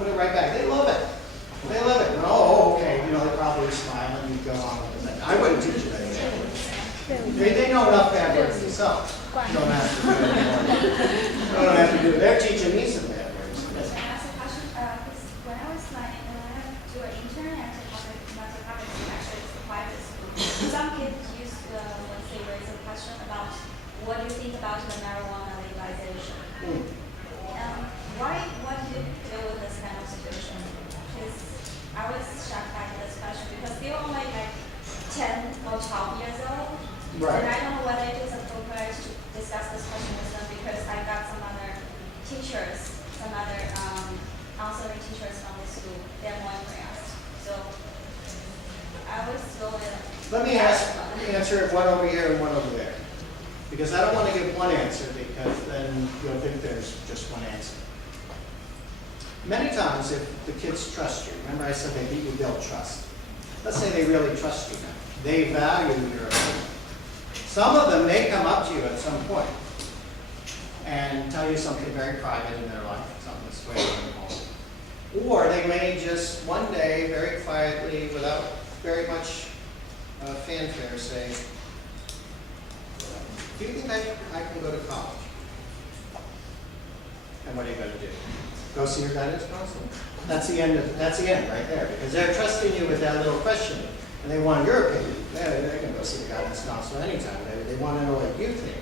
put it right back. They love it. They love it. Oh, okay. You know, they probably smile and you go on with it. I wouldn't teach them any bad words. They know enough bad words themselves. You don't have to do it anymore. You don't have to do it. They're teaching me some bad words. Can I ask a question? Because when I was like, when I do an intern at a public actually it's a private school, some kids used to, let's say, raise a question about what do you think about the marijuana legalization? Why do you deal with this kind of situation? Because I was shocked by this question because they're only like 10 or 12 years old. Right. And I don't know whether it is appropriate to discuss this question with them because I got some other teachers, some other counseling teachers from the school. They're more experienced. So I was going. Let me answer one over here and one over there. Because I don't want to give one answer because then you'll think there's just one answer. Many times if the kids trust you, remember I said you build trust. Let's say they really trust you now. They value your opinion. Some of them may come up to you at some point and tell you something very private in their life, something that's way from home. Or they may just one day, very quietly, without very much fanfare, say, do you think I can go to college? And what are you going to do? Go see your guidance counselor? That's the end right there, because they're trusting you with that little question, and they want your opinion. They can go see a guidance counselor anytime. They want to know what you think.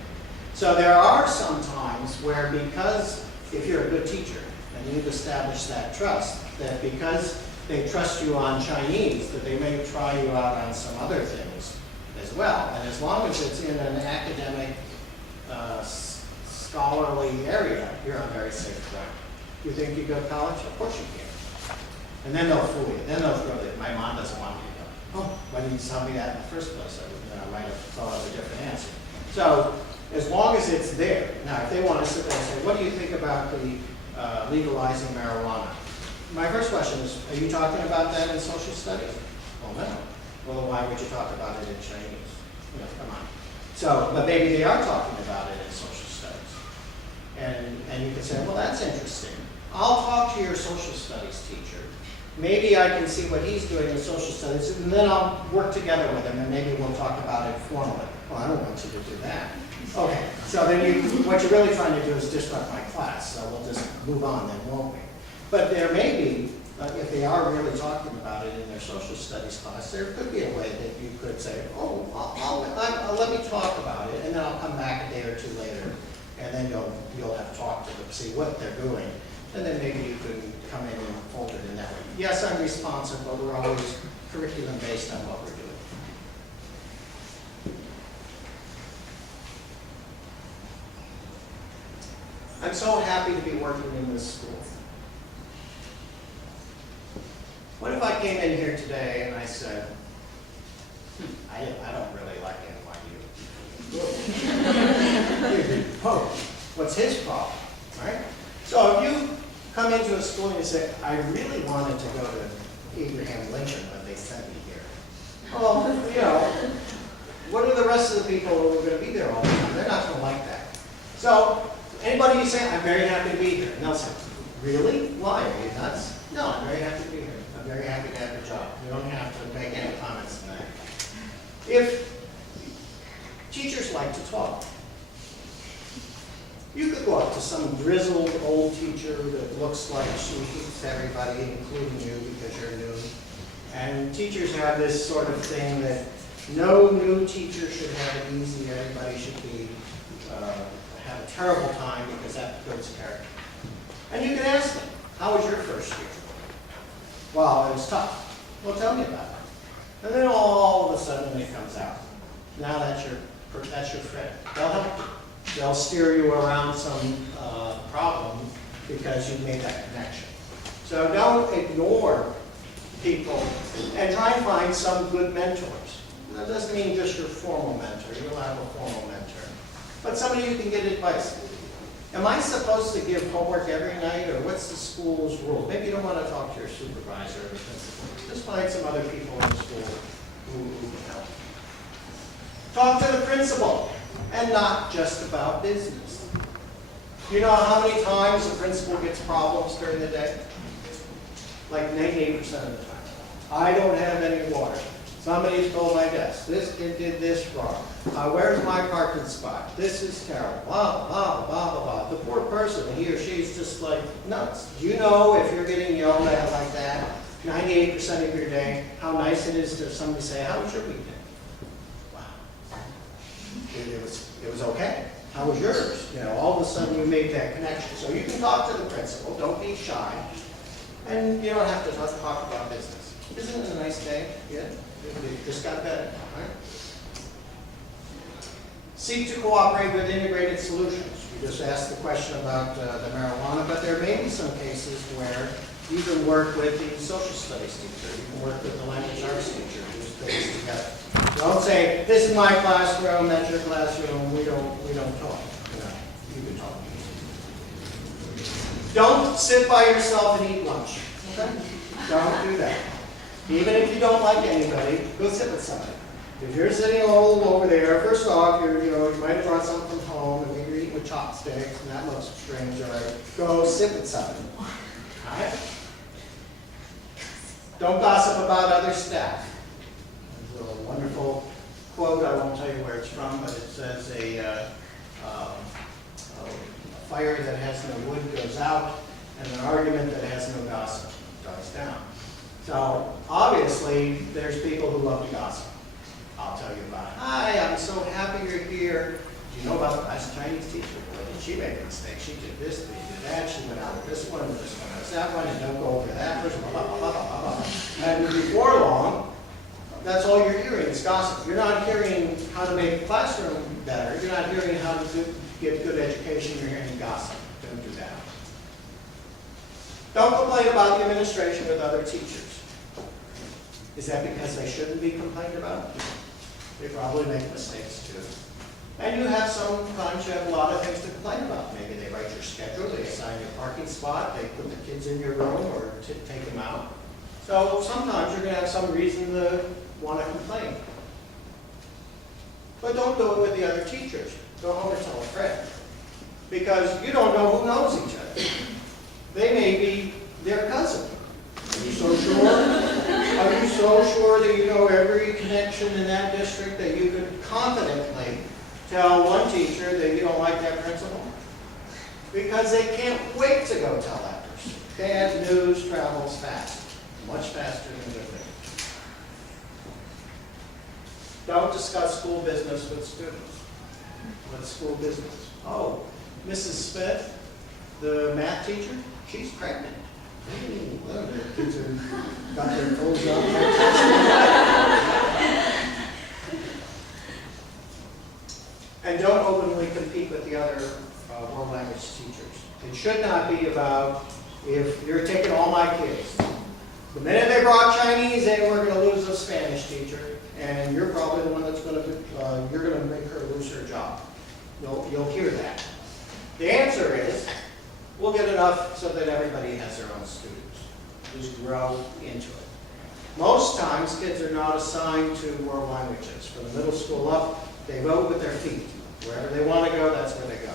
So there are some times where, because if you're a good teacher and you've established that trust, that because they trust you on Chinese, that they may try you out on some other things as well. And as long as it's in an academic, scholarly area, you're on very safe ground. You think you go to college? Of course you can. And then they'll fool you. Then they'll throw you. My mom doesn't want me to go. Oh, why didn't you tell me that in the first place? I might have thought of a different answer. So as long as it's there. Now, if they want to sit there and say, what do you think about the legalizing marijuana? My first question is, are you talking about that in social studies? Well, no. Well, why would you talk about it in Chinese? You know, come on. So, but maybe they are talking about it in social studies. And you can say, well, that's interesting. I'll talk to your social studies teacher. Maybe I can see what he's doing in social studies, and then I'll work together with him, and maybe we'll talk about it formally. Well, I don't want you to do that. Okay, so then what you're really trying to do is disrupt my class, so we'll just move on then, won't we? But there may be, if they are really talking about it in their social studies class, there could be a way that you could say, oh, I'll let me talk about it, and then I'll come back a day or two later, and then you'll have talked to them, see what they're doing, and then maybe you can come in and fold it in that way. Yes, I'm responsive, but we're always curriculum based on what we're doing. I'm so happy to be working in this school. What if I came in here today and I said, I don't really like NYU. Oh, what's his problem, right? So if you come into a school and you say, I really wanted to go to Abraham Lincoln, but they sent me here. Well, you know, what are the rest of the people who are going to be there all the time? They're not going to like that. So anybody you say, I'm very happy to be here. And they'll say, really? Why? Are you nuts? No, I'm very happy to be here. I'm very happy to have a job. You don't have to make any comments on that. If teachers like to talk, you could go up to some grizzled old teacher that looks like she hates everybody, including you, because you're new. And teachers have this sort of thing that no new teacher should have it easy. Everybody should be have a terrible time because that builds character. And you can ask them, how was your first year? Well, it was tough. Well, tell me about it. And then all of a sudden it comes out. Now that's your friend. They'll help you. They'll steer you around some problem because you've made that connection. So don't ignore people and try and find some good mentors. That doesn't mean just your formal mentor. You'll have a formal mentor. But somebody you can get advice. Am I supposed to give homework every night, or what's the school's rule? Maybe you don't want to talk to your supervisor or the principal. Just find some other people in the school who can help. Talk to the principal, and not just about business. You know how many times the principal gets problems during the day? like 98% of the time. I don't have any water. Somebody stole my desk. This kid did this wrong. Where's my parking spot? This is terrible. Blah, blah, blah, blah, blah. The poor person, he or she is just like nuts. Do you know if you're getting yelled at like that 98% of your day, how nice it is to somebody say, how was your weekend? Wow. It was okay. How was yours? You know, all of a sudden you make that connection. So you can talk to the principal. Don't be shy. And you don't have to let's talk about business. Isn't it a nice day? Yeah. It just got better. Right? Seek to cooperate with integrated solutions. You just asked the question about the marijuana, but there may be some cases where you can work with the social studies teacher. You can work with the language arts teacher. Just put this together. Don't say, this is my classroom, that's your classroom, we don't talk. You know, you can talk. Don't sit by yourself and eat lunch. Okay? Don't do that. Even if you don't like anybody, go sit with somebody. If you're sitting all over there, first off, you might have brought something from home, and maybe you're eating with chopsticks, and that looks strange, all right? Go sit with somebody. All right? Don't gossip about other staff. There's a wonderful quote, I won't tell you where it's from, but it says a fire that has no wood goes out, and an argument that has no gossip dies down. So obviously, there's people who love to gossip. I'll tell you about it. Hi, I'm so happy you're here. Do you know about the last Chinese teacher? Boy, did she make a mistake? She did this, she did that, she went out with this one, and that one, and don't go over that person, blah, blah, blah, blah, blah, blah. And before long, that's all you're hearing is gossip. You're not hearing how to make the classroom better. You're not hearing how to get good education. You're hearing gossip. Don't do that. Don't complain about the administration with other teachers. Is that because they shouldn't be complained about? They probably make mistakes too. And you have sometimes you have a lot of things to complain about. Maybe they write your schedule, they assign your parking spot, they put the kids in your room or take them out. So sometimes you're going to have some reason to want to complain. But don't do it with the other teachers. Go home and tell a friend. Because you don't know who knows each other. They may be their cousin. Are you so sure? Are you so sure that you know every connection in that district that you could confidently tell one teacher that you don't like that principal? Because they can't wait to go tell that person. Bad news travels fast, much faster than good news. Don't discuss school business with students. What's school business? Oh, Mrs. Smith, the math teacher, she's pregnant. Ooh, well, the kids have got their clothes on. And don't openly compete with the other world language teachers. It should not be about if you're taking all my kids. The minute they brought Chinese in, we're going to lose a Spanish teacher, and you're probably the one that's going to you're going to make her lose her job. You'll hear that. The answer is, we'll get enough so that everybody has their own students. Just grow into it. Most times, kids are not assigned to world languages. From the middle school up, they vote with their feet. Wherever they want to go, that's where they go.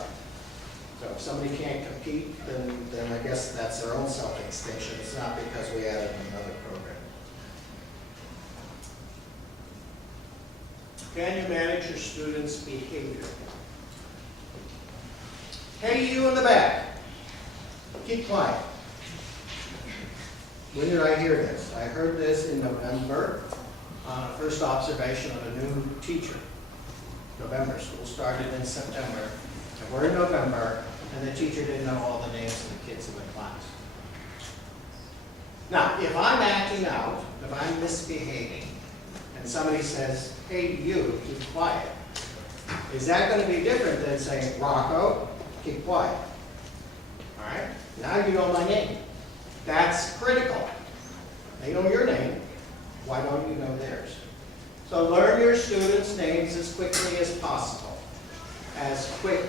So if somebody can't compete, then I guess that's their own self-extinction. It's not because we added another program. Can you manage your students' behavior? Hey, you in the back. Keep quiet. When did I hear this? I heard this in November, first observation of a new teacher. November, school started in September, and we're in November, and the teacher didn't know all the names of the kids in the class. Now, if I'm acting out, if I'm misbehaving, and somebody says, hey, you, keep quiet, is that going to be different than saying, Rocco, keep quiet? All right? Now you know my name. That's critical. They know your name. Why don't you know theirs? So learn your students' names as quickly as possible. As quick